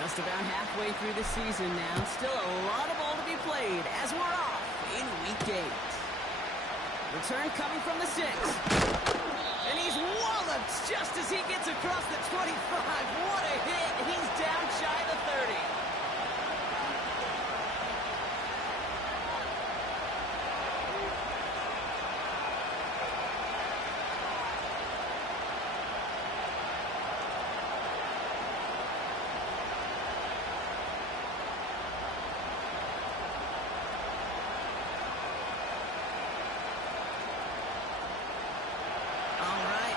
Just about halfway through the season now. Still a lot of ball to be played as we're off in week 8. Return coming from the 6. And he's walloped just as he gets across the 25. What a hit. He's down shy of the 30.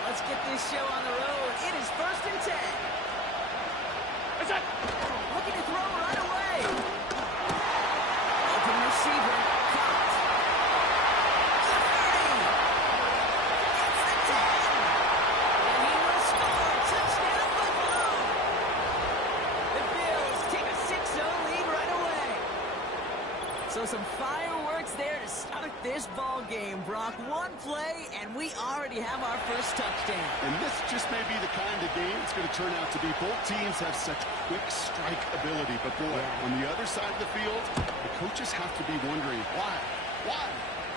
Let's get this show on the road. It is 1st and 10. Looking to throw right away. Open receiver. Caught. The 30. It's the 10. And he will score. Touchdown, Buffalo. The Bills take a 6-0 lead right away. So some fireworks there to start this ball game, Brock. One play, and we already have our first touchdown. And this just may be the kind of game it's going to turn out to be. Both teams have such quick strike ability. But, boy, on the other side of the field, the coaches have to be wondering,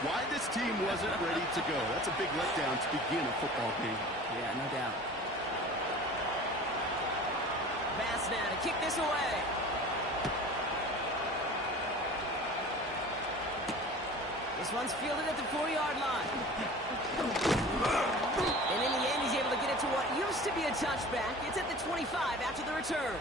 why this team wasn't ready to go. That's a big letdown to begin a football game. Yeah, no doubt. Pass now to kick this away. This one's fielded at the 4-yard line. And in the end, he's able to get it to what used to be a touchback. It's at the 25 after the return.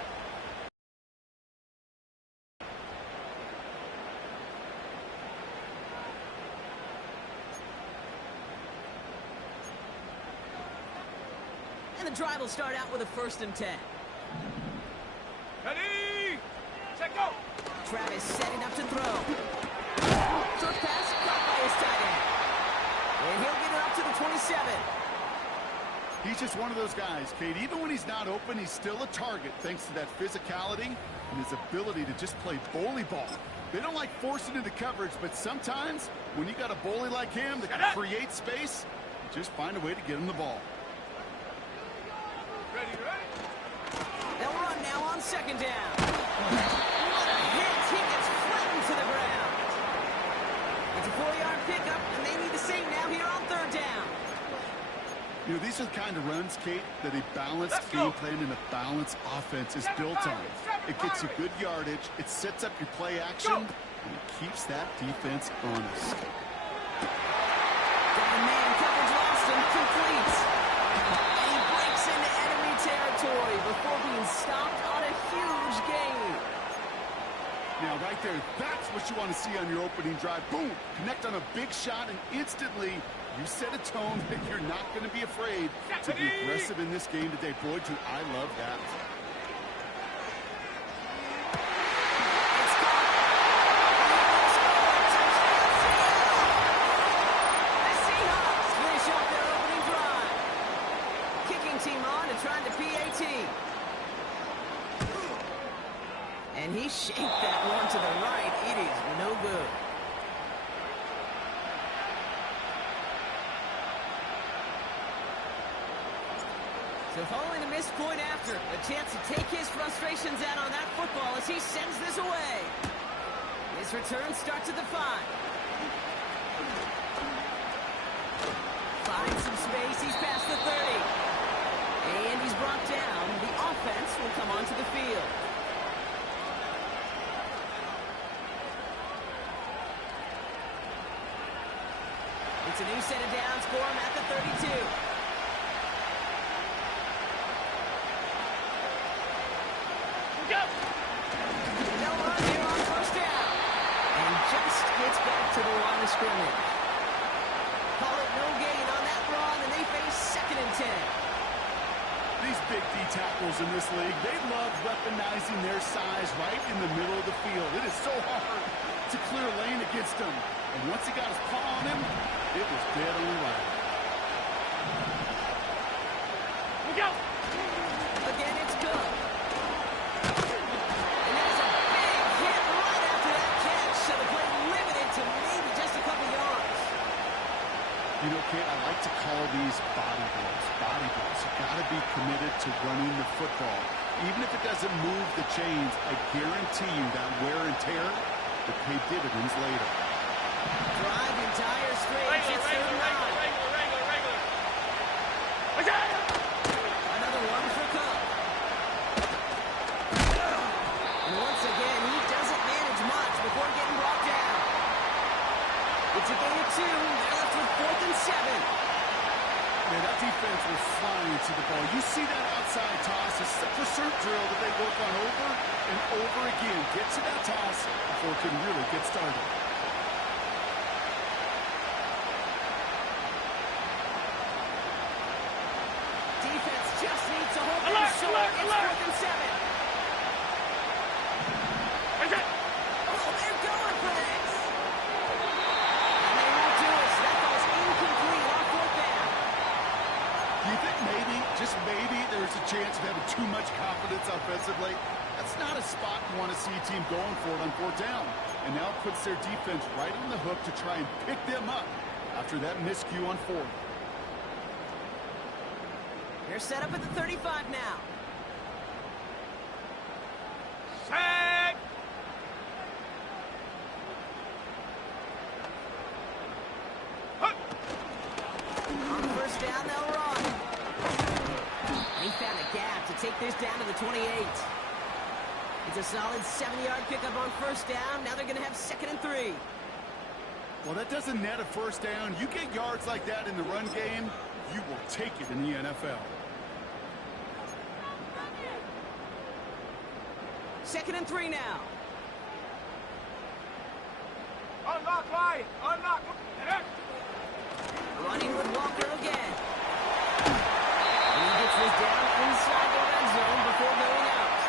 And the drive will start out with a 1st and 10. Ready, set, go! Travis setting up to throw. Short pass caught by his tight end. And he'll get it up to the 27. He's just one of those guys, Kate. Even when he's not open, he's still a target thanks to that physicality and his ability to just play bully ball. They don't like forcing into coverage, but sometimes when you got a bully like him that can create space, just find a way to get him the ball. Ready. They'll run now on 2nd down. What a hit. He gets flattened to the ground. It's a 4-yard pickup, and they need the same now here on 3rd down. You know, these are the kind of runs, Kate, that a balanced game plan and a balanced offense is built on. It gets you good yardage, it sets up your play action, and it keeps that defense honest. Man coverage lost and completes. And he breaks into enemy territory before being stopped on a huge gain. Now, right there, that's what you want to see on your opening drive. Boom! Connect on a big shot, and instantly you set a tone that you're not going to be afraid to be aggressive in this game today. Boy, do I love that. The Seahawks finish off their opening drive. Kicking team on and trying to PAT. And he shaped that one to the right. It is no good. So following the missed point after, a chance to take his frustrations out on that football as he sends this away. His return starts at the 5. Finds some space, he's past the 30. And he's brought down. The offense will come onto the field. It's a new set of downs for him at the 32. Go! No run here on 1st down. And just gets back to the line of scrimmage. Call it no gain on that run, and they face 2nd and 10. These big D tackles in this league, they love weaponizing their size right in the middle of the field. It is so hard to clear lane against him. And once he got his paw on him, it was dead on arrival. Look out! Again, it's good. And there's a big hit right after that catch. So the play limited to maybe just a couple yards. You know, Kate, I like to call these body blows. Body blows. You've got to be committed to running the football. Even if it doesn't move the chains, I guarantee you that wear and tear will pay dividends later. Drive entire straight. It's third and 9. Another one for Cook. And once again, he doesn't manage much before getting brought down. It's a gain of 2. They're left with 4th and 7. Man, that defense was flying to the ball. You see that outside toss. It's a pursuit drill that they work on over and over again. Get to that toss before it can really get started. Defense just needs to hold things short. It's 4th and 7. Oh, they're going for this. And they won't do it. So that ball's incomplete on 4th down. Do you think maybe, just maybe, there's a chance of having too much confidence offensively? That's not a spot you want to see a team going for it on 4th down. And now it puts their defense right on the hook to try and pick them up after that miscue on 4th. They're set up at the 35 now. Set! On 1st down, they'll run. He found a gap to take this down to the 28. It's a solid 7-yard pickup on 1st down. Now they're going to have 2nd and 3. Well, that doesn't net a 1st down. You get yards like that in the run game, you will take it in the NFL. 2nd and 3 now. Unlock line! Unlock! Running with Walker again. And he gets this down inside the red zone before going out.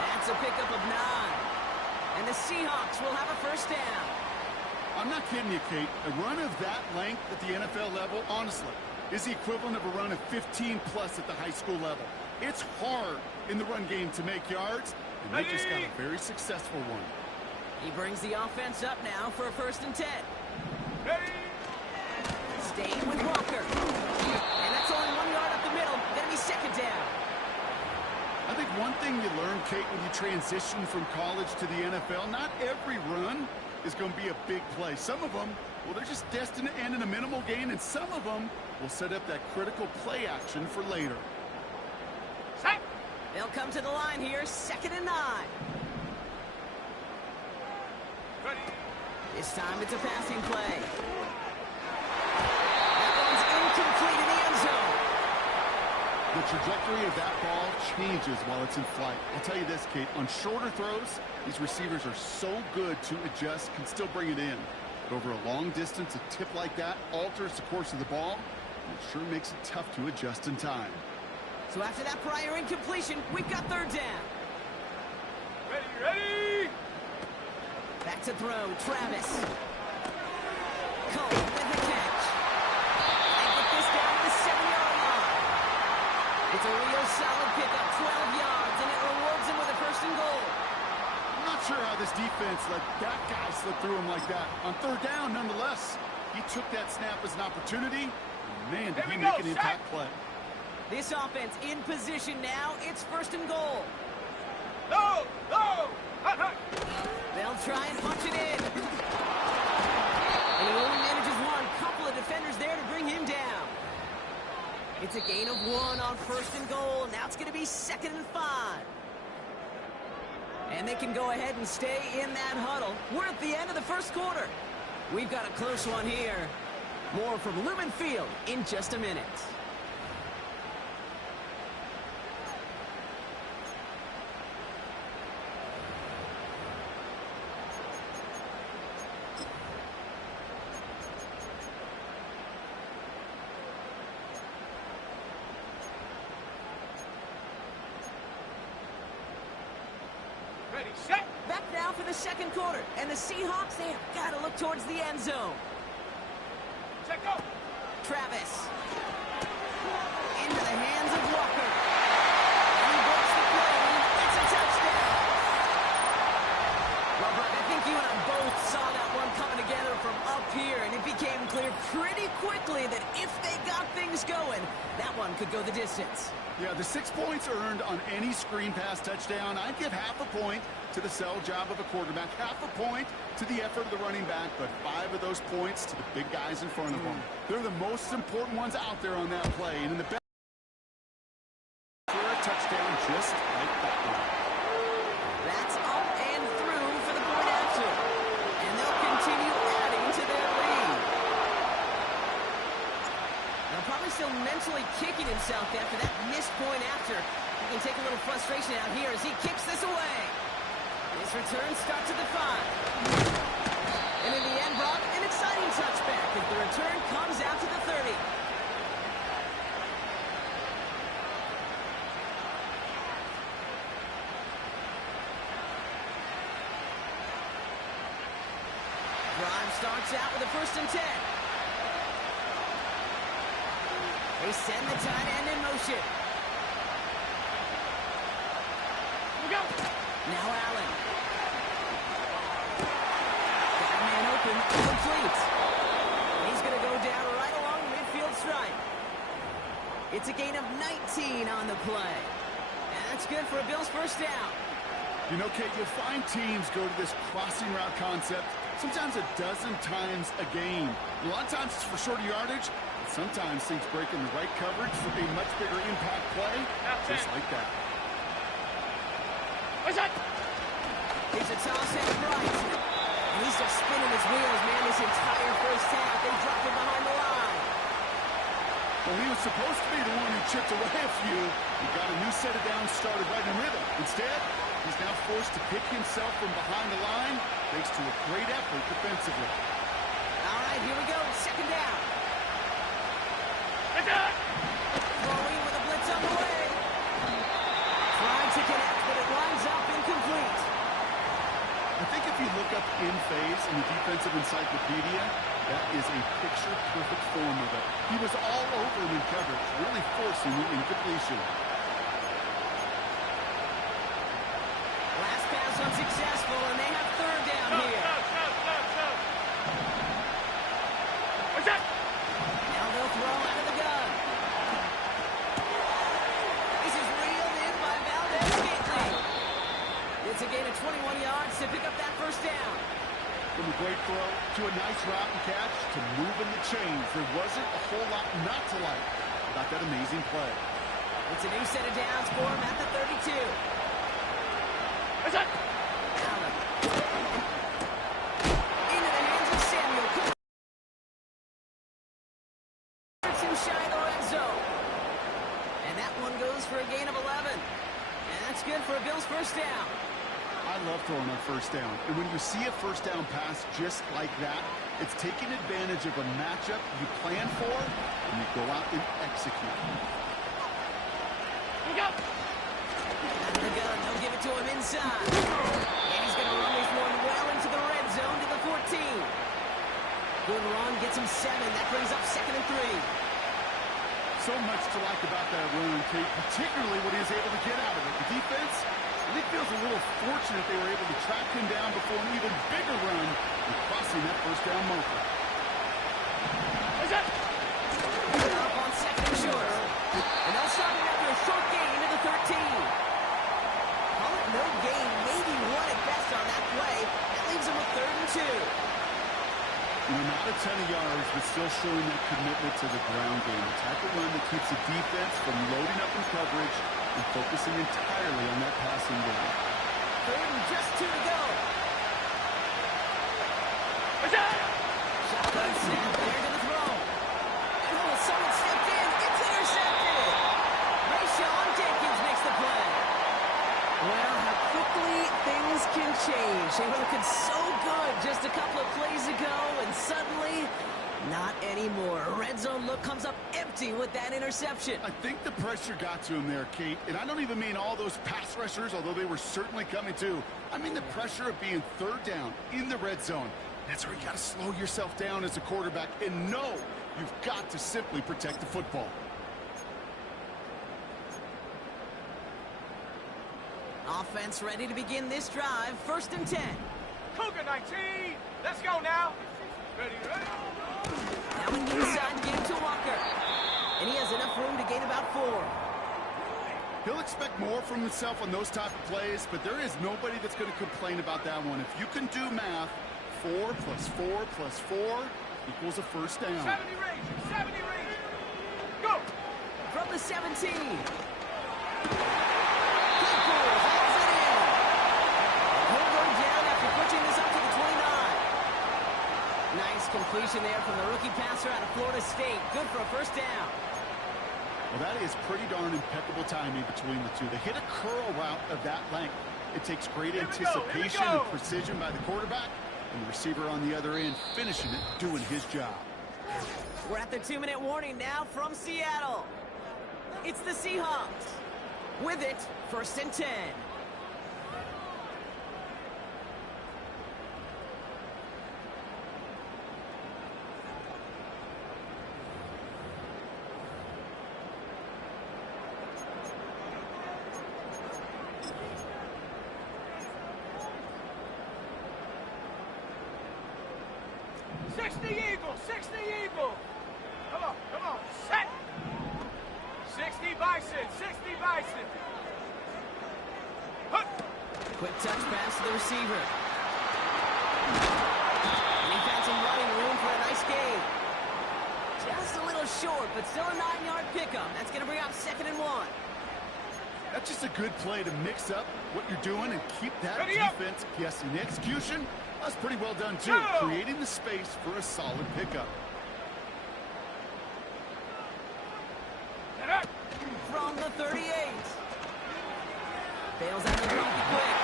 That's a pickup of 9. And the Seahawks will have a 1st down. I'm not kidding you, Kate. A run of that length at the NFL level, honestly, is the equivalent of a run of 15-plus at the high school level. It's hard in the run game to make yards, and they just got a very successful one. He brings the offense up now for a 1st and 10. Staying with Walker. And that's only 1 yard up the middle. Gonna be 2nd down. I think one thing you learn, Kate, when you transition from college to the NFL, not every run is going to be a big play. Some of them, well, they're just destined to end in a minimal gain, and some of them will set up that critical play action for later. Set! They'll come to the line here, 2nd and 9. Ready! This time it's a passing play. That one's incomplete in the end zone. The trajectory of that ball changes while it's in flight. I'll tell you this, Kate, on shorter throws, these receivers are so good to adjust, can still bring it in. But over a long distance, a tip like that alters the course of the ball, and it sure makes it tough to adjust in time. So after that prior incompletion, we've got 3rd down. Ready, ready! Back to throw, Travis. Cole with the catch. They get this down to the 7-yard line. It's a real solid pickup, 12 yards, and it rewards him with a 1st and goal. I'm not sure how this defense let that guy slip through him like that. On 3rd down, nonetheless, he took that snap as an opportunity. And man, did he make an impact play. This offense in position now. It's 1st and goal. No! No! Hut, hut. They'll try and punch it in. And he only manages one. Couple of defenders there to bring him down. It's a gain of 1 on 1st and goal. Now it's going to be 2nd and 5. And they can go ahead and stay in that huddle. We're at the end of the 1st quarter. We've got a close one here. More from Lumen Field in just a minute. Ready, set! Back now for the 2nd quarter. And the Seahawks, they have got to look towards the end zone. Set, go! Travis. Into the hands of Walker. And he breaks the play. It's a touchdown. Well, Buck, I think you and I both saw that one coming together from up here, and it became clear pretty quickly that if they got things going, that one one could go the distance. Yeah, the 6 points earned on any screen pass touchdown. I'd give half a point to the sell job of a quarterback, half a point to the effort of the running back, but 5 of those points to the big guys in front of them. They're the most important ones out there on that play. And in the best for a touchdown just like that one. That's up and through for the point after. And they'll continue adding to their lead. They're probably still mentally kicking himself after that missed point after. He can take a little frustration out here as he kicks this away. His return starts at the 5. And in the end, Brock, an exciting touchback as the return comes out to the 30. Drive starts out with a 1st and 10. They send the tight end in motion. Look out! Now Allen. Got a man open, complete. He's going to go down right along the midfield stripe. It's a gain of 19 on the play. And that's good for a Bills 1st down. You know, Kate, you'll find teams go to this crossing route concept sometimes a dozen times a game. A lot of times it's for shorter yardage, but sometimes things break in the right coverage for a much bigger impact play, just like that. What's that? Here's a toss in to Bryce. And he's just spinning his wheels, man, this entire 1st half. They drop him behind the line. Well, he was supposed to be the one who chipped away a few. He got a new set of downs started right in rhythm. Instead, he's now forced to pick himself from behind the line thanks to a great effort defensively. All right, here we go. 2nd down. Throwing with a blitz on the way. Trying to connect, but it lines up incomplete. I think if you look up in phase in the defensive encyclopedia, that is a picture-perfect form of it. He was all over him in coverage, really forcing the incompletion. Last pass unsuccessful, and they have 3rd down here. What's that? Now they'll throw out of the gun. This is reeled in by Valdez-Scantling. It's a gain of 21 yards to pick up that 1st down. From a great throw to a nice route and catch to moving the chains, there wasn't a whole lot not to like about that amazing play. It's a new set of downs for him at the 32. What's that? Allen. Into the hands of Samuel. Too shy of the red zone. And that one goes for a gain of 11. And that's good for a Bills 1st down. I love throwing on 1st down. And when you see a 1st down pass just like that, it's taking advantage of a matchup you plan for, and you go out and execute. Look out! Out of the gun, they'll give it to him inside. And he's going to run this one well into the red zone to the 14. Good run, gets him 7. That brings up 2nd and 3. So much to like about that run, Kate, particularly what he was able to get out of it. The defense, I think, feels a little fortunate they were able to track him down before an even bigger run and crossing that 1st down marker. What's that? Up on 2nd and short. And they'll stop him after a short gain to the 13. Call it no gain, maybe 1 at best on that play. That leaves him with 3rd and 2. Not a ton of yards, but still showing that commitment to the ground game. The type of run that keeps the defense from loading up in coverage and focusing entirely on that passing game. 3rd and just 2 to go. What's that? Shotgun snap there to the throw. And oh, someone stepped in. It's intercepted. Rayshawn Jenkins makes the play. Well, how quickly things can change. They were looking so good just a couple of plays ago, and suddenly, not anymore. A red zone look comes up empty with that interception. I think the pressure got to him there, Kate. And I don't even mean all those pass rushers, although they were certainly coming too. I mean the pressure of being 3rd down in the red zone. That's where you got to slow yourself down as a quarterback and know you've got to simply protect the football. Offense ready to begin this drive. 1st and 10. Cougar 19! Let's go now! Ready, ready? Now inside to get it to Walker. And he has enough room to gain about 4. He'll expect more from himself on those type of plays, but there is nobody that's going to complain about that one. If you can do math, 4 plus 4 plus 4 equals a first down. 70 range, 70 range. Go! From the 17. Claypool hauls it in. He'll go down after pushing this up to the 29. Nice completion there from the rookie passer out of Florida State. Good for a first down. Well, that is pretty darn impeccable timing between the two. They hit a curl route of that length. It takes great anticipation and precision by the quarterback, and the receiver on the other end finishing it, doing his job. We're at the 2-minute warning now from Seattle. It's the Seahawks. With it, 1st and 10. Eagle, 60 Eagle. Come on, set. 60 Bison, 60 Bison. Hup. Quick touch pass to the receiver. And he found some running room for a nice gain. Just a little short, but still a 9-yard pickup. That's going to bring up 2nd and 1. That's just a good play to mix up what you're doing and keep that Ready up. defense guessing. The execution, that's pretty well done too. Go. Creating the space for a solid pickup. Get up. From the 38. Bails out the donkey quick.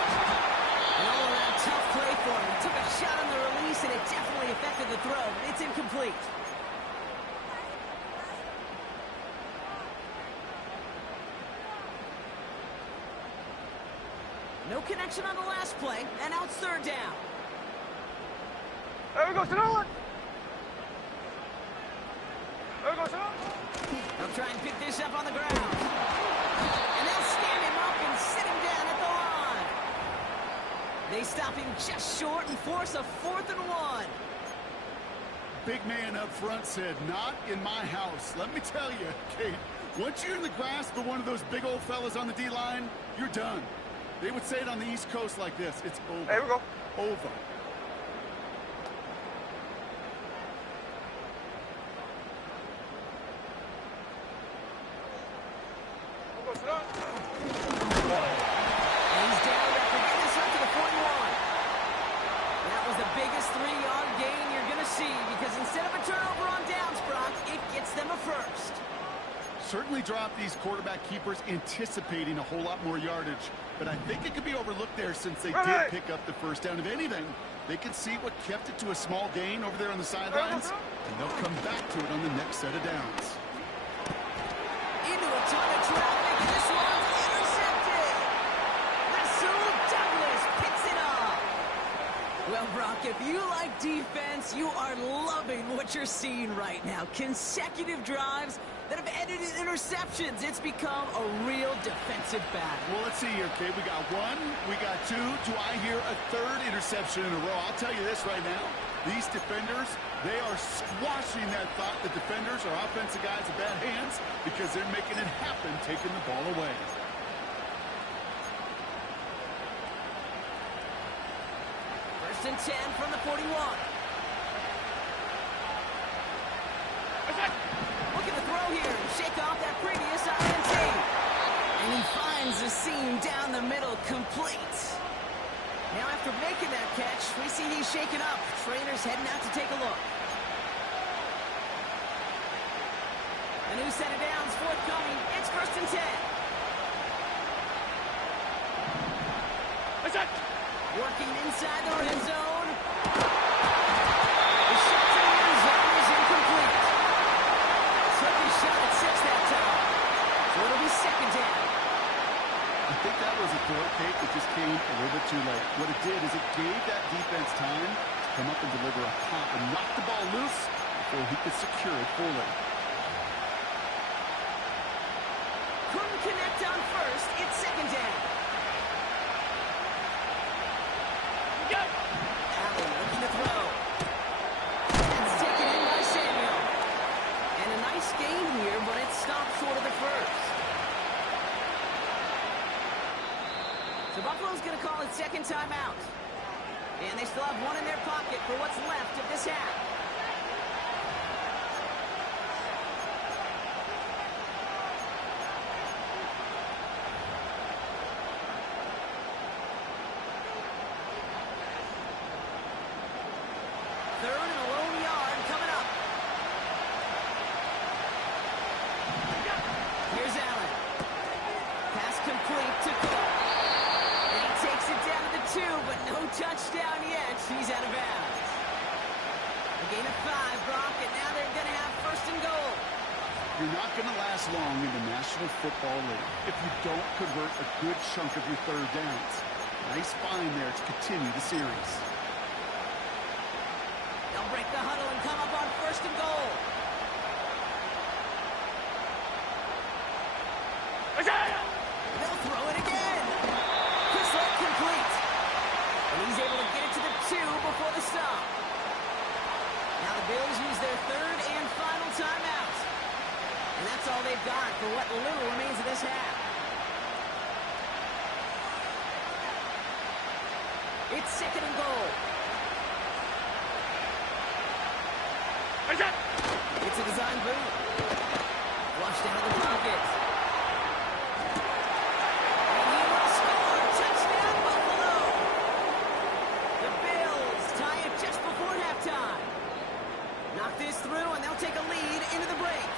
An all-around tough play for him. He took a shot on the release, and it definitely affected the throw, but it's incomplete. No connection on the last play, and now it's 3rd down. There we go, Sonoma. There we go, Sonoma. They'll try and pick this up on the ground. And they'll stand him up and sit him down at the line. They stop him just short and force a 4th and 1. Big man up front said, not in my house. Let me tell you, Kate, once you're in the grasp of one of those big old fellas on the D-line, you're done. They would say it on the East Coast like this. It's over. There we go. Over. There we go, Sonoma. And he's down after getting this up to the 41. That was the biggest 3-yard gain you're going to see because instead of a turnover on downs, Brock, it gets them a first. Certainly dropped these quarterback keepers anticipating a whole lot more yardage, but I think it could be overlooked there since they did pick up the first down. If anything, they can see what kept it to a small gain over there on the sidelines, and they'll come back to it on the next set of downs. Into a ton of traffic, and this one's intercepted. Rasul Douglas picks it up. Well, Brock, if you like defense, you are loving what you're seeing right now. Consecutive drives that have ended in interceptions. It's become a real defensive battle. Well, let's see here, Kate. We got 1, we got 2. Do I hear a 3rd interception in a row? I'll tell you this right now. These defenders, they are squashing that thought that defenders are offensive guys with bad hands because they're making it happen, taking the ball away. First and 10 from the 41. Look at the throw here and shake off that previous INT. And he finds the seam down the middle complete. Now after making that catch, we see he's shaken up. Trainer's heading out to take a look. A new set of downs forthcoming. It's 1st and 10. Working inside the red zone. The shot to the end zone is incomplete. Took his shot at 6 that time. So it'll be 2nd down. I think that was a throw, Kate, that just came a little bit too late. What it did is it gave that defense time to come up and deliver a pop and knock the ball loose before he could secure it fully. Couldn't connect on 1st. It's 2nd down. Allen looking to throw. That's taken in by Samuel. And a nice gain here, but it's So Buffalo's going to call its second timeout. And they still have one in their pocket for what's left of this half. Third and a lone yard coming up. Here's Allen. Pass complete to Cook. And he takes it down to the 2, but no touchdown yet. He's out of bounds. A gain of 5, Brock, and now they're going to have first and goal. You're not going to last long in the National Football League if you don't convert a good chunk of your third downs. Nice find there to continue the series. They'll break the huddle and come up on first and goal. They'll throw it again. Chris Lake complete. And he's able to get it to the 2 before the stop. Now the Bills use their third and final timeout. And that's all they've got for what little remains of this half. It's second and goal. It's a design boot. Flushed out of the pocket. And he will score. Touchdown, Buffalo. The Bills tie it just before halftime. Knock this through, and they'll take a lead into the break.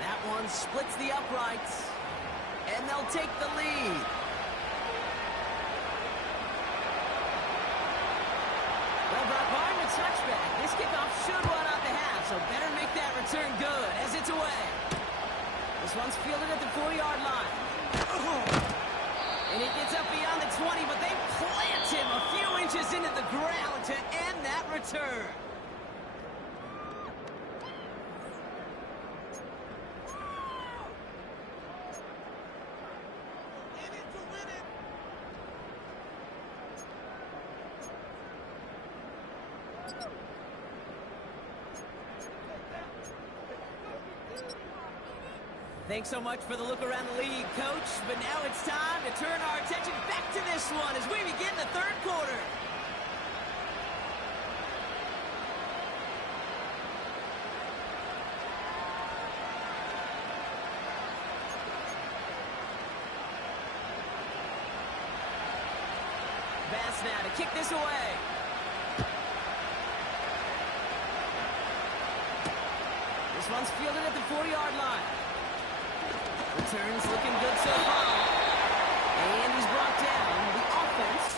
That one splits the uprights, and they'll take the lead. Well, Brock Barton, a touchback. This kickoff should run out the half, so better make that return good as it's away. This one's fielded at the 40-yard line. And it gets up beyond the 20, but they plant him a few inches into the ground to end that return. Thanks so much for the look around the league, Coach. But now it's time to turn our attention back to this one as we begin the third quarter. Bass now to kick this away. This one's fielded at the 40-yard line. Returns looking good so far. And he's brought down. The offense.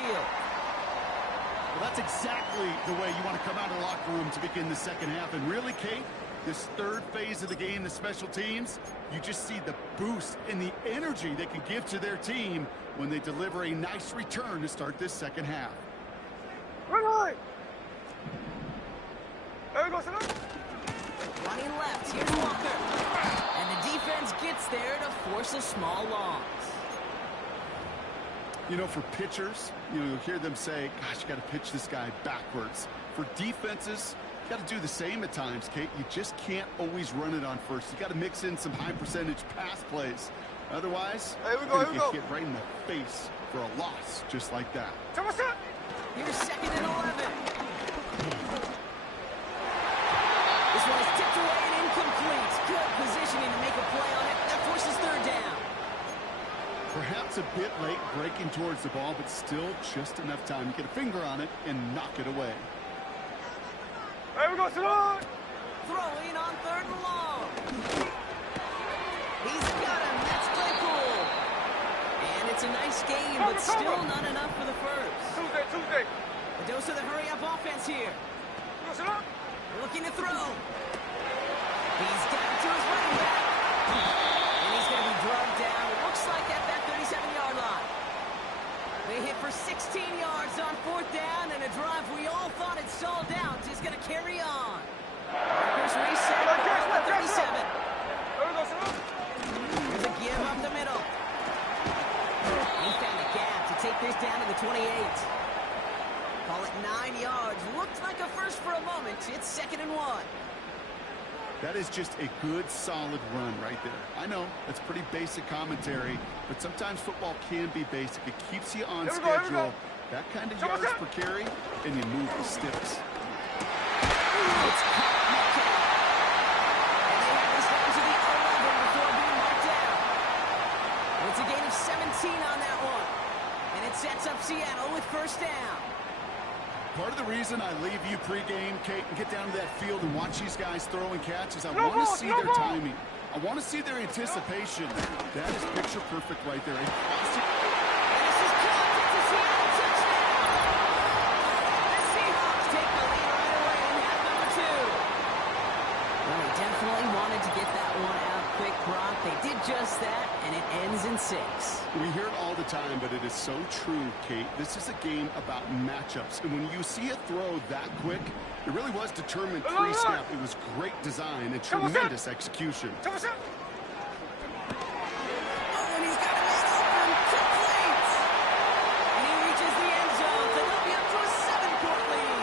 Well, that's exactly the way you want to come out of the locker room to begin the second half. And really, Kate, this third phase of the game, the special teams, you just see the boost and the energy they can give to their team when they deliver a nice return to start this second half. Running left, here's Walker. there to force a small loss. You know, for pitchers, you'll hear them say, gosh, you got to pitch this guy backwards. For defenses, you got to do the same at times, Kate. You just can't always run it on first. You got to mix in some high-percentage pass plays. Otherwise, you're going to get hit right in the face for a loss just like that. Here's 2nd and 11. This one is tipped away and incomplete. Good positioning to make a play on it. That forces 3rd down. Perhaps a bit late breaking towards the ball, but still just enough time to get a finger on it and knock it away. Throwing on 3rd and long. He's got him. That's Claypool. And it's a nice game, but still not enough for the first. Tuesday. A dose of the hurry-up offense here. Looking to throw. He's down to his running back. And he's going to be drugged down. Looks like at that 37-yard line. They hit for 16 yards on 4th down, and a drive we all thought had stalled out is going to carry on. Markers reset at the 37. Here's a give up the middle. He found a gap to take this down to the 28. Call it 9 yards. Looked like a first for a moment. It's 2nd and 1. That is just a good, solid run right there. I know, that's pretty basic commentary, but sometimes football can be basic. It keeps you on schedule. That kind of yards per carry, and you move the sticks. It's caught Metcalf. And they have this down to the 11 before being marked down. It's a gain of 17 on that one. And it sets up Seattle with 1st down. Part of the reason I leave you pregame, Kate, and get down to that field and watch these guys throw and catch is I want to see their timing. I want to see their anticipation. That is picture perfect right there. And this is caught. It's a Seattle touchdown. The Seahawks take the lead right away in half number 2. Well, they definitely wanted to get that one out quick, Brock. They did just that, and it ends in 6. We hear it all the time, but it is so true, Kate. This is a game about matchups. And when you see a throw that quick, it really was determined pre-snap. It was great design and tremendous execution. Oh, and he's got a man open. Complete. And he reaches the end zone. So they'll be up to a 7-point lead.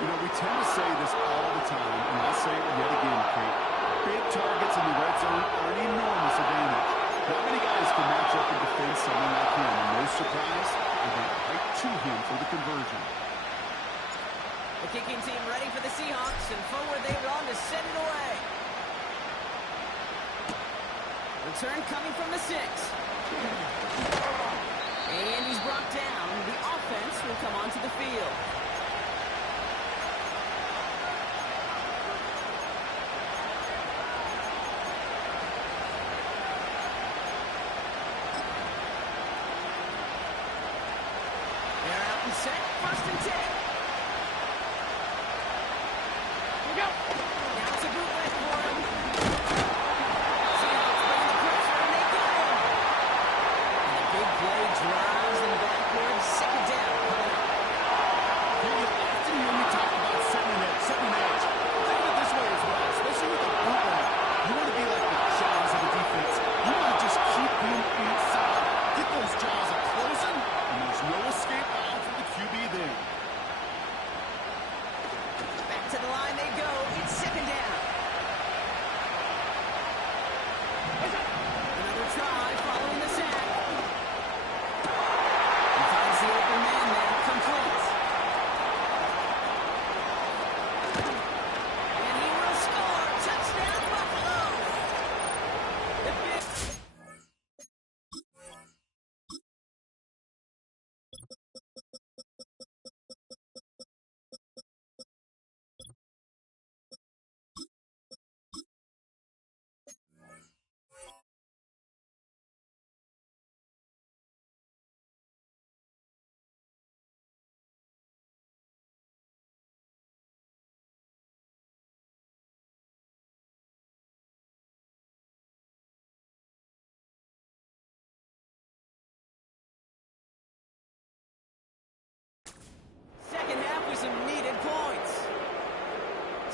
You know, we tend to say this all the time, and I'll say it yet again, Kate. Big targets in the red zone are an enormous advantage. Not many guys can match up and defend someone like him, and no surprise, they went right to him for the conversion. The kicking team ready for the Seahawks, and forward they run to send it away. Return coming from the 6. And he's brought down. The offense will come onto the field. Set, 1st and 10. Now it's a bootleg for him. Seahawks bring the pressure, and they got him. And a big play drives them backwards. 2nd down coming up. You often hear me talk about setting an edge. Think of it this way as well, especially with a bootleg. You want to be like the jaws of the defense. You want to just keep him inside. Get those jaws are closing, and there's no escape out for the QB there. Back to the line they go. It's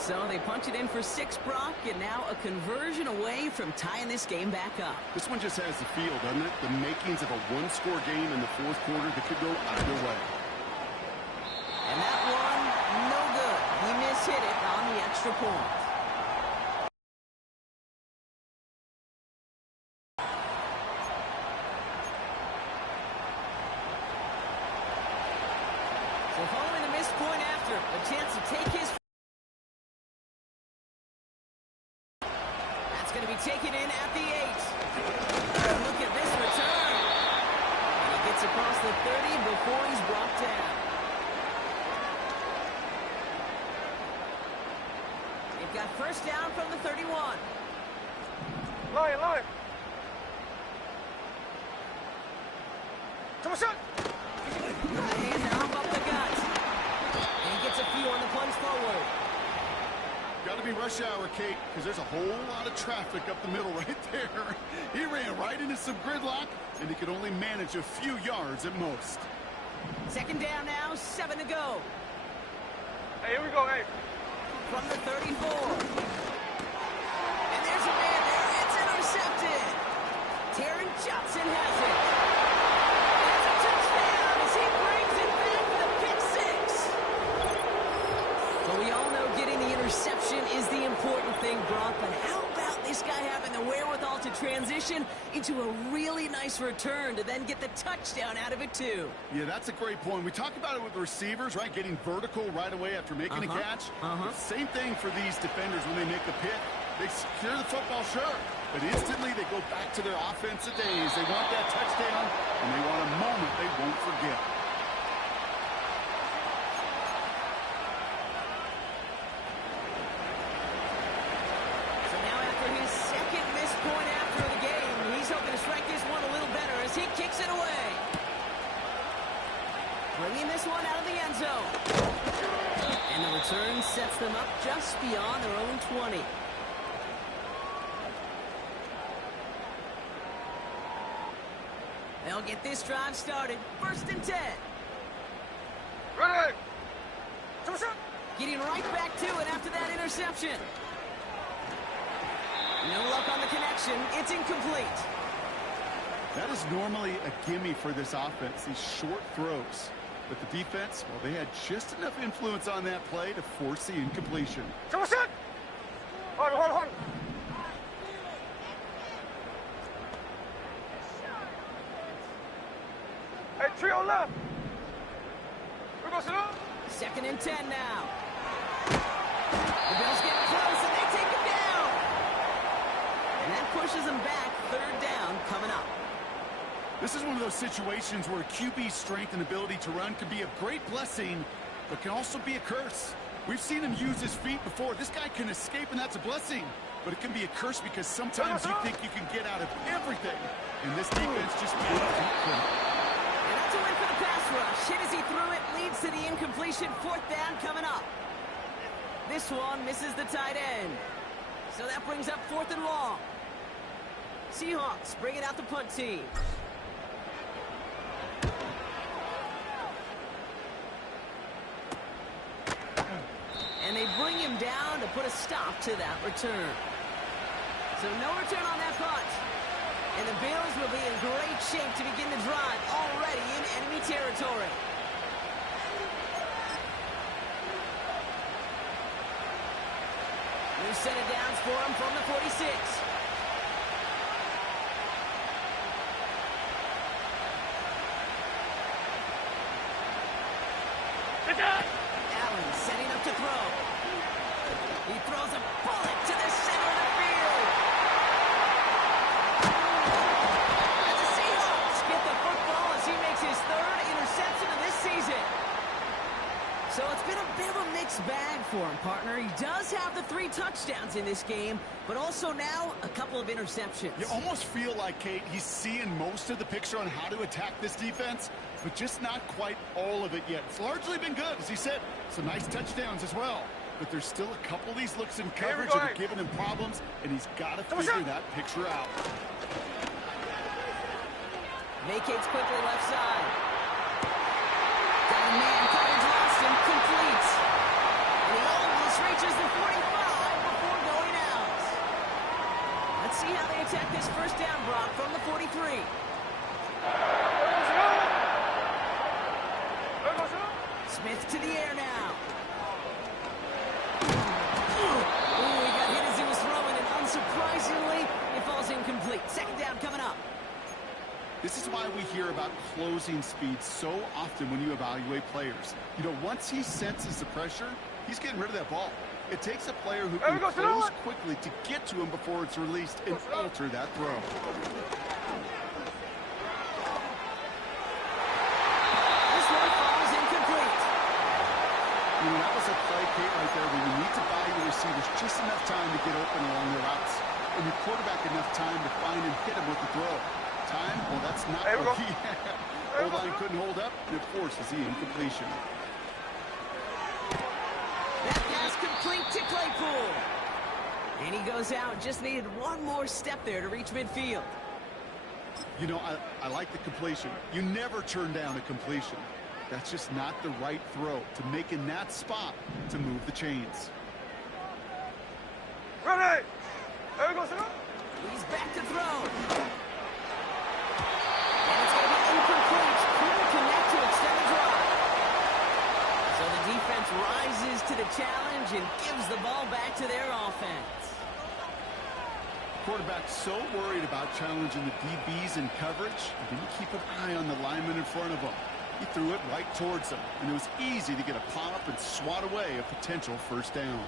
So they punch it in for 6, Brock, and now a conversion away from tying this game back up. This one just has the feel, doesn't it? The makings of a one-score game in the fourth quarter that could go either way. And that one, no good. He mishit it on the extra point. So following the missed point after, a chance to take his... That's going to be taken in at the 8. And look at this return. And he gets across the 30 before he's brought down. They've got first down from the 31. Line. Come on, son. Hands off up the gut. And he gets a few on the plunge forward. Got to be rush hour, Kate, because there's a whole lot of traffic up the middle right there. He ran right into some gridlock, and he could only manage a few yards at most. Second down now, 7 to go. Hey, here we go, hey. From the 34. And there's a man there. It's intercepted. Taron Johnson has it. It's a touchdown as he brings it back for the pick 6. But we all know getting the interception is the important thing, Brock. But how about this guy having the wherewithal to transition into a really nice return to then get the touchdown out of it, too? Yeah, that's a great point. We talk about it with the receivers, right? Getting vertical right away after making a catch. Same thing for these defenders when they make the pick. They secure the football, sure, but instantly they go back to their offensive days. They want that touchdown, and they want a moment they won't forget. So now after his second missed point after the game, he's hoping to strike this one a little better as he kicks it away. Bringing this one out of the end zone. And the return sets them up just beyond their own 20. They'll get this drive started. First and 10. Ready. Come on, son. Getting right back to it after that interception. No luck on the connection. It's incomplete. That is normally a gimme for this offense, these short throws. But the defense, well, they had just enough influence on that play to force the incompletion. Come on, son. Hold on. Hey, trio left. We go, son. Second and 10 now. The Bills get close and they take him down. And that pushes them back. Third down coming up. This is one of those situations where QB's strength and ability to run can be a great blessing, but can also be a curse. We've seen him use his feet before. This guy can escape, and that's a blessing. But it can be a curse because sometimes you think you can get out of everything, and this defense just can't. And that's a win for the pass rush. Hit as he threw it, leads to the incompletion. Fourth down coming up. This one misses the tight end. So that brings up 4th and long. Seahawks bring it out the punt team. And they bring him down to put a stop to that return. So no return on that punt. And the Bills will be in great shape to begin the drive already in enemy territory. New set of downs for him from the 46. Allen setting up to throw. He throws a bullet to the center of the field. And the Seahawks get the football as he makes his 3rd interception of this season. So it's been a bit of a mixed bag for him, partner. He does have the 3 touchdowns in this game, but also now a couple of interceptions. You almost feel like, Kate, he's seeing most of the picture on how to attack this defense, but just not quite all of it yet. It's largely been good, as he said. Some nice touchdowns as well. But there's still a couple of these looks in coverage that are giving him problems, and he's got to figure that picture out. Vacates quickly left side. Got a man, coverage lost, and complete. And he almost reaches the 45. 43. Smith to the air now. Ooh, he got hit as he was throwing, and unsurprisingly, it falls incomplete. Second down coming up. This is why we hear about closing speed so often when you evaluate players. You know, once he senses the pressure, he's getting rid of that ball. It takes a player who can close quickly to get to him before it's released and alter that throw. This one falls incomplete. You know, that was a play, Kate, right there where you need to buy your receivers just enough time to get open along their routes. And your quarterback enough time to find and hit him with the throw. Time? Well, that's not what he had. O-line couldn't hold up, and it forces the incompletion. That pass complete to Claypool. And he goes out. Just needed one more step there to reach midfield. You know, I like the completion. You never turn down a completion. That's just not the right throw to make in that spot to move the chains. Ready! He's back to throw. And it's going to be incomplete. Couldn't connect to extend the drive. So the defense rises to the challenge and gives the ball back to their offense. Quarterback so worried about challenging the DBs in coverage, he didn't keep an eye on the lineman in front of him. He threw it right towards him, and it was easy to get a pop and swat away a potential first down.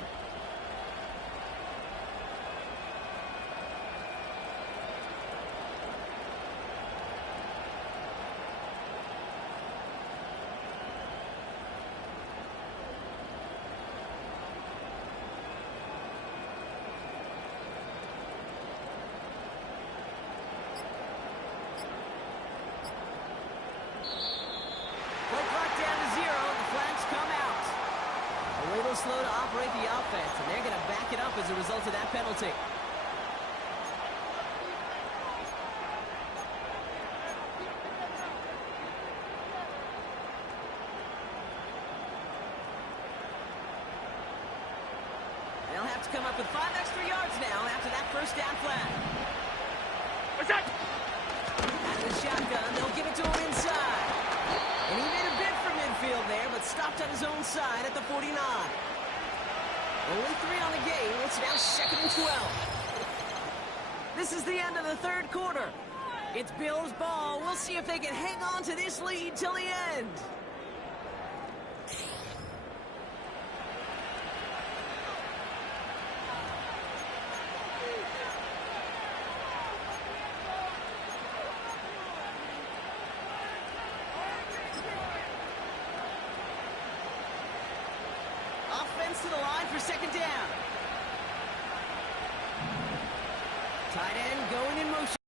Slow to operate the offense, and they're going to back it up as a result of that penalty. They'll have to come up with 5 extra yards now after that first down flag. Out of the shotgun, they'll give it to him inside. And he made a bid for midfield there, but stopped on his own side at the 49. Only 3 on the game. It's now 2nd and 12. This is the end of the third quarter. It's Bills' ball. We'll see if they can hang on to this lead till the end. To the line for second down. Tight end going in motion.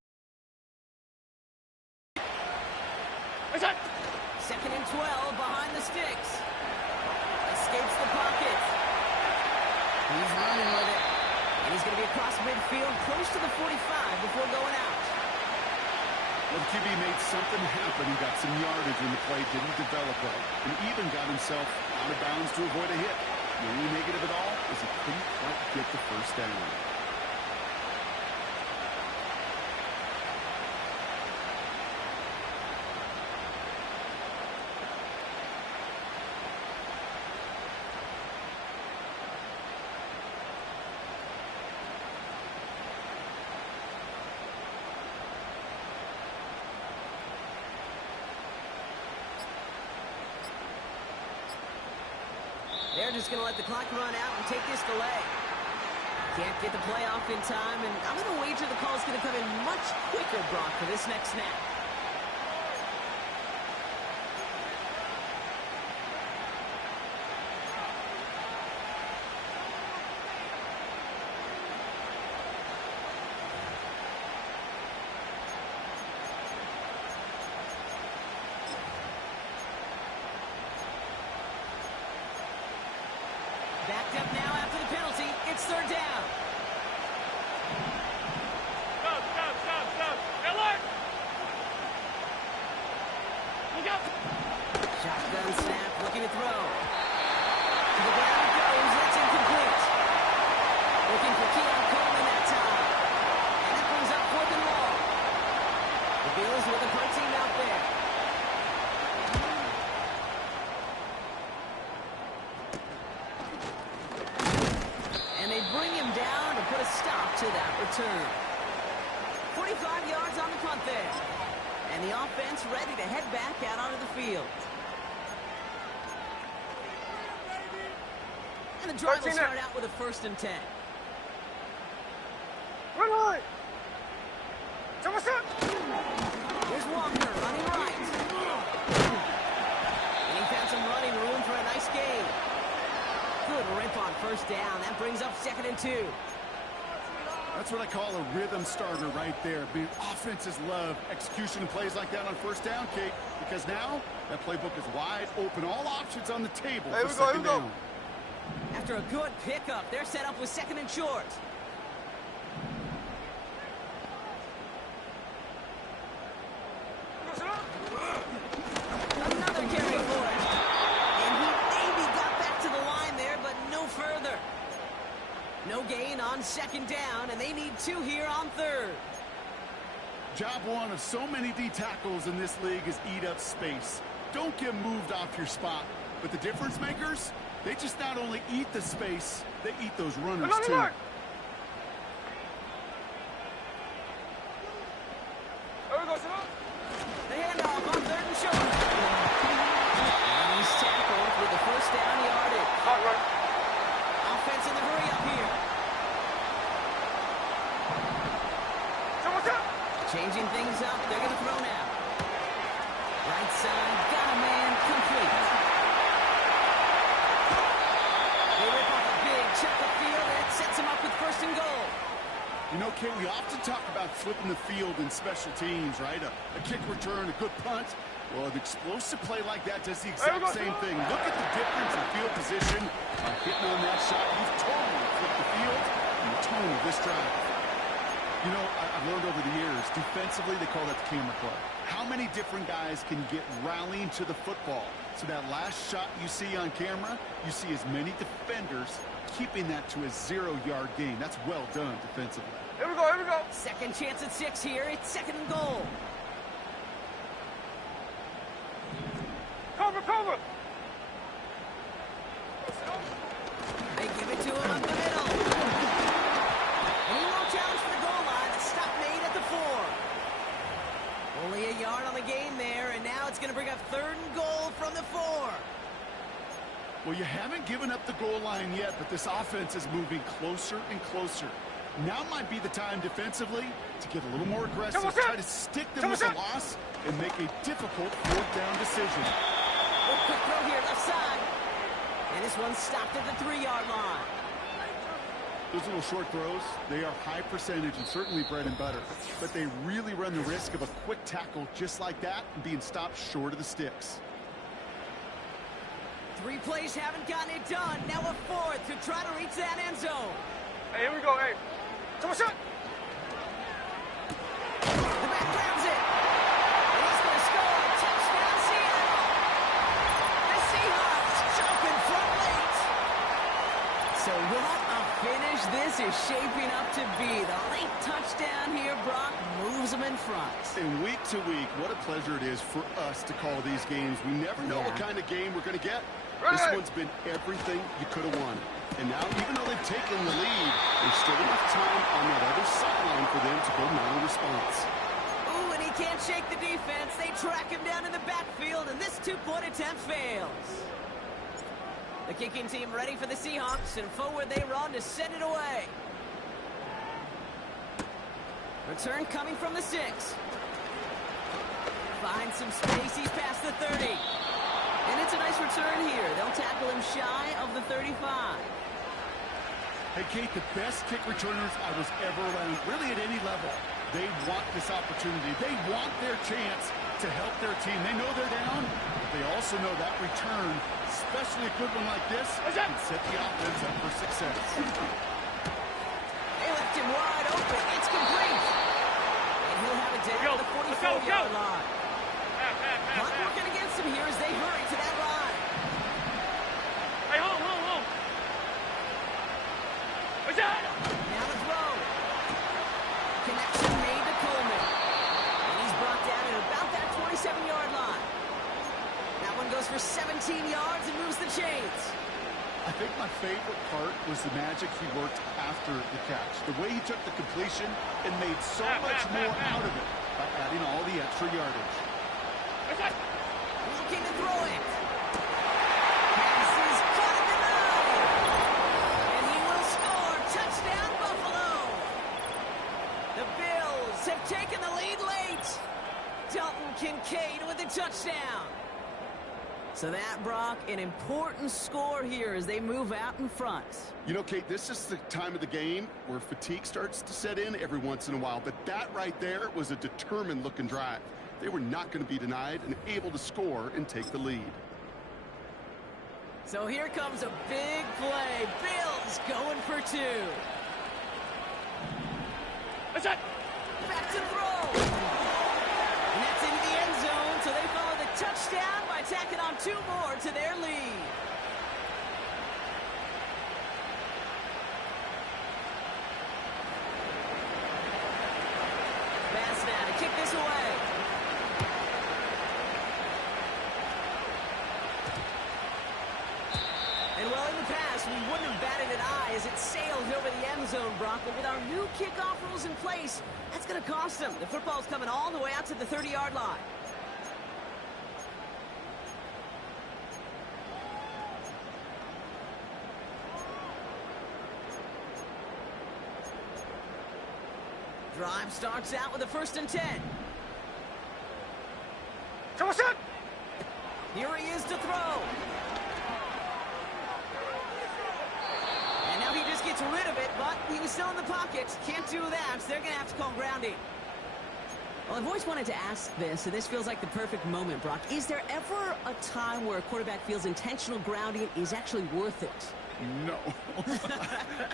Second and 12 behind the sticks. Escapes the pocket. He's running with it. And he's going to be across midfield, close to the 45 before going out. Well, the QB made something happen. He got some yardage when the play didn't develop right, and even got himself out of bounds to avoid a hit. The only negative at all is he couldn't quite get the first down. They're just going to let the clock run out and take this delay. Can't get the play off in time, and I'm going to wager the call's going to come in much quicker, Brock, for this next snap. Backed up now after the penalty. It's third down. Stop. Alert! Look out! Shotgun snap, looking to throw. To the ground it goes. That's incomplete. Looking for Keon Coleman that time. And that brings up 4th and long. put a stop to that return. 45 yards on the punt there. And the offense ready to head back out onto the field. And the drive will start out with a 1st and 10. Run high. Here's Walker running right. And he found some running room for a nice gain. Good rip on 1st down. That brings up 2nd and 2. That's what I call a rhythm starter right there. Offenses love execution and plays like that on 1st down, Kate, because now that playbook is wide open. All options on the table for 2nd down. After a good pickup, they're set up with 2nd and short. Another carry for it. And he maybe got back to the line there, but no further. No gain on 2nd down, and they need 2 here on 3rd. Job one of so many D tackles in this league is eat up space. Don't get moved off your spot. But the difference makers, they just not only eat the space, they eat those runners too. The handoff on 3rd and short. And he's tackled with the 1st down yardage. Offense in the hurry up here. Changing things up. They're going to throw now. Right side. Got a man. Complete. They rip off a big chunk of field, and it sets him up with 1st and goal. You know, Kate, we often talk about flipping the field in special teams, right? A kick return, a good punt. Well, an explosive play like that does the exact same thing. Look at the difference in field position. By hitting on that shot, you've totally flipped the field and the tone of this drive. You know, I've learned over the years, defensively, they call that the camera club. How many different guys can get rallying to the football? So that last shot you see on camera, you see as many defenders keeping that to a 0-yard gain. That's well done defensively. Here we go. 2nd chance at 6 here. It's 2nd and goal. Cover. They give it to him up the middle. And he won't challenge for the goal line. The stop made at the 4. Only a yard on the gain there, and now it's going to bring up 3rd and goal from the 4. Well, you haven't given up the goal line yet, but this offense is moving closer and closer. Now might be the time defensively to get a little more aggressive, try to stick them with a loss, and make a difficult 4th down decision. A quick throw here, left side. And this one's stopped at the 3-yard line. Those little short throws, they are high percentage and certainly bread and butter. But they really run the risk of a quick tackle just like that and being stopped short of the sticks. 3 plays haven't gotten it done. Now a 4th to try to reach that end zone. Hey, here we go. Hey. Come on, shot. The back grabs it. And he's going to score. Touchdown, Seattle. The Seahawks jumping from late. So what a finish this is shaping up to be. The late touchdown here, Brock, moves them in front. And week to week, what a pleasure it is for us to call these games. We never know what kind of game we're going to get. This one's been everything you could have wanted. And now, even though they've taken the lead, there's still enough time on that other sideline for them to go mount a response. Ooh, and he can't shake the defense. They track him down in the backfield, and this 2-point attempt fails. The kicking team ready for the Seahawks, and forward they run to send it away. Return coming from the 6. Finds some space. He's past the 30. And it's a nice return here. They'll tackle him shy of the 35. Hey, Kate, the best kick returners I was ever around, really at any level, they want this opportunity. They want their chance to help their team. They know they're down, but they also know that return, especially a good one like this, can set the offense up for success. They left him wide open. It's complete. And he'll have it down to the 44-yard line. Clock working against him here as they hurry to that line. Hey, hold. Now the throw. Connection made to Coleman. And he's brought down at about that 27-yard line. That one goes for 17 yards and moves the chains. I think my favorite part was the magic he worked after the catch. The way he took the completion and made so much more out of it by adding all the extra yardage. Looking to throw it. Pass is caught at the 9. And he will score. Touchdown, Buffalo. The Bills have taken the lead late. Dalton Kincaid with a touchdown. So that, Brock, an important score here as they move out in front. You know, Kate, this is the time of the game where fatigue starts to set in every once in a while. But that right there was a determined-looking drive. They were not going to be denied and able to score and take the lead. So here comes a big play. Bills going for 2. Back to throw. And that's into the end zone, so they follow the touchdown by tacking on 2 more to their lead. Pass now to kick this away. And well, in the past, we wouldn't have batted an eye as it sailed over the end zone, Brock. But with our new kickoff rules in place, that's going to cost them. The football's coming all the way out to the 30-yard line. Drive starts out with a 1st and 10. Here he is to throw. And now he just gets rid of it, but he was still in the pocket. Can't do that, so they're going to have to call grounding. Well, I've always wanted to ask this, and this feels like the perfect moment, Brock. Is there ever a time where a quarterback feels intentional grounding is actually worth it? No.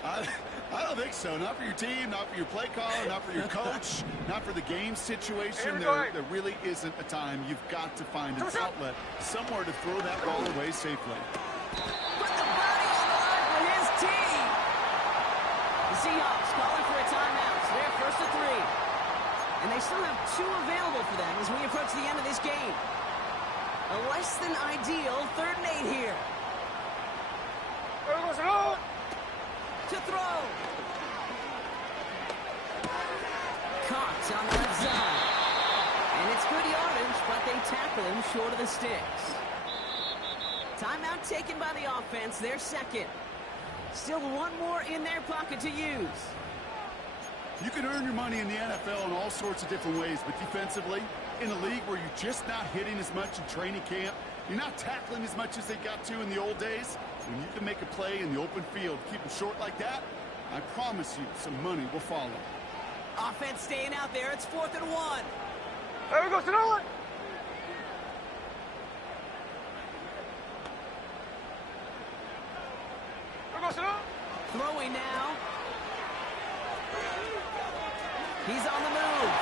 I don't think so. Not for your team, not for your play caller, not for your coach, not for the game situation. There really isn't a time. You've got to find an outlet, somewhere to throw that ball away safely. Put the body on the line for his team. The Seahawks calling for a timeout. So they're 1st and 3. And they still have 2 available for them as we approach the end of this game. A less than ideal 3rd and 8 here. To throw. Caught on the left side. And it's good yardage, but they tackle him short of the sticks. Timeout taken by the offense, their 2nd. Still 1 more in their pocket to use. You can earn your money in the NFL in all sorts of different ways, but defensively, in a league where you're just not hitting as much in training camp, you're not tackling as much as they got to in the old days, when you can make a play in the open field, keep them short like that, I promise you some money will follow. Offense staying out there. It's 4th and 1. There we go, Sonoma. Throwing now. He's on the move.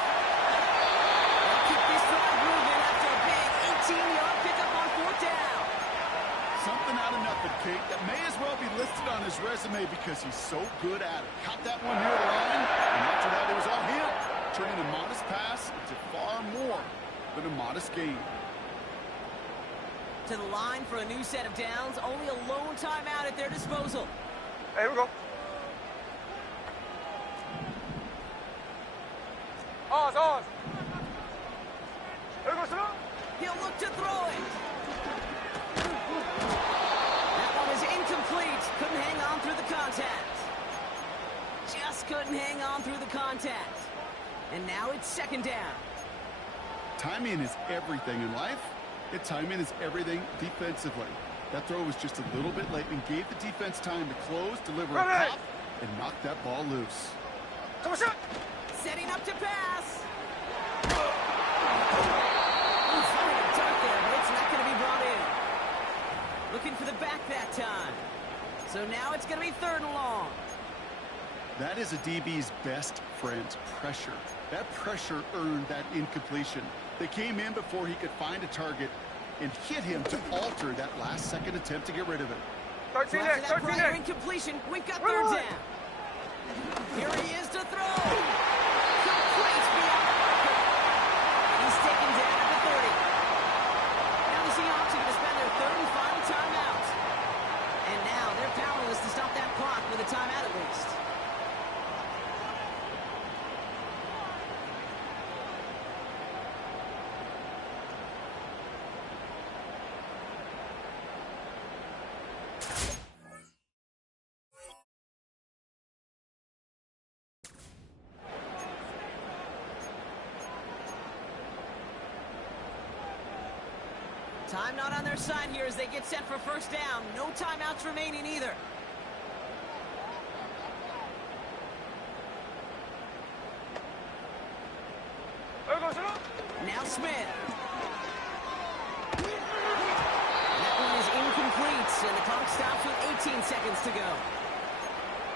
They'll keep this drive moving after a big 18-yard pickup on 4th down. Something out of nothing, Kate, that may as well be listed on his resume because he's so good at it. Caught that one near the line, and after that it was all him, turning a modest pass into far more than a modest gain. To the line for a new set of downs. Only a lone timeout at their disposal. Here we go. Oz. Here we go, Sonoma. He'll look to throw it. That one is incomplete. Couldn't hang on through the contact. Just couldn't hang on through the contact. And now it's 2nd down. Timing is everything in life. And timing is everything defensively. That throw was just a little bit late and gave the defense time to close, deliver a pop, and knock that ball loose. Setting up to pass. He's running a dart there, but it's not going to be brought in. Looking for the back that time. So now it's going to be 3rd and long. That is a DB's best friend, pressure. That pressure earned that incompletion. They came in before he could find a target and hit him to alter that last-second attempt to get rid of it. After that prior incompletion, we've got 3rd down. Here he is to throw. Complete beyond the marker. He's taken down at the 30. Now the Seahawks are going to spend their 3rd and final timeout. And now they're Time not on their side here as they get set for first down. No timeouts remaining either. Now Smith. That one is incomplete, and the clock stops with 18 seconds to go.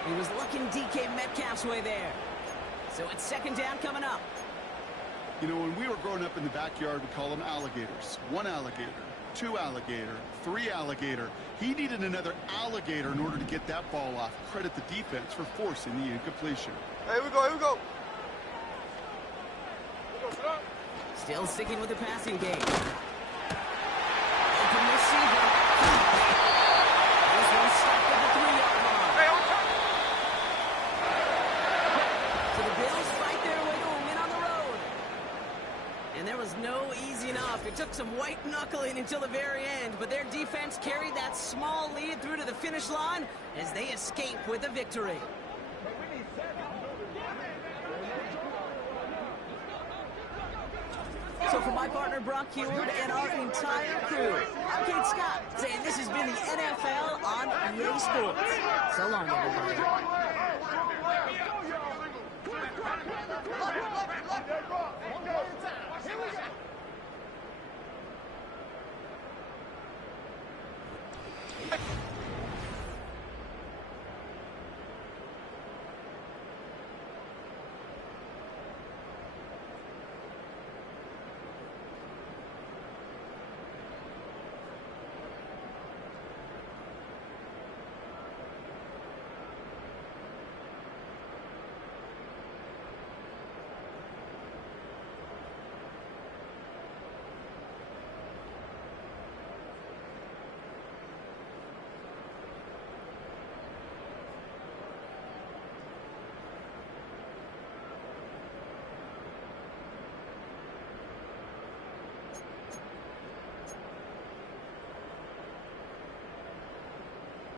He was looking DK Metcalf's way there. So it's second down coming up. You know, when we were growing up in the backyard, we call them alligators. 1 alligator, 2 alligator, 3 alligator. He needed another alligator in order to get that ball off. Credit the defense for forcing the incompletion. Here we go, here we go. Still sticking with the passing game. Open receiver. This one stopped at the 3-yard line. So the Bills fight their way to a win on the road. And there was no easy enough. It took some white knuckling until the very end, but their defense carried that small lead through to the finish line as they escape with a victory. So for my partner, Brock Heward, and our entire crew, I'm Kate Scott, saying this has been the NFL on EA Sports. So long, everybody. Hey.